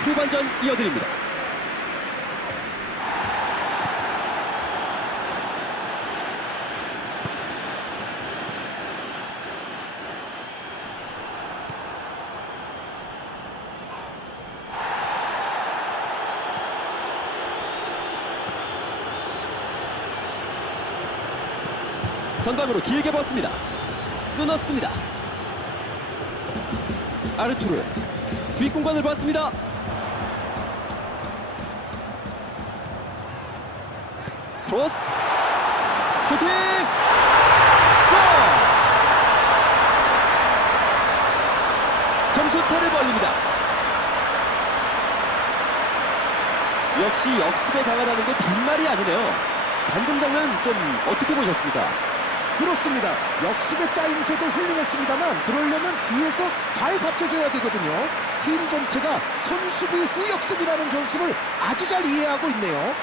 후반전 이어드립니다. 전방으로 길게 벗습니다. 끊었습니다. 아르투르 뒷공간을 봤습니다. 크로스 슈팅 골! 점수 차를 벌립니다. 역시 역습에 강하다는 게 빈말이 아니네요. 방금 장면 좀 어떻게 보셨습니까? 그렇습니다. 역습의 짜임새도 훌륭했습니다만 그러려면 뒤에서 잘 받쳐줘야 되거든요. 팀 전체가 선수비 후역습이라는 전술을 아주 잘 이해하고 있네요.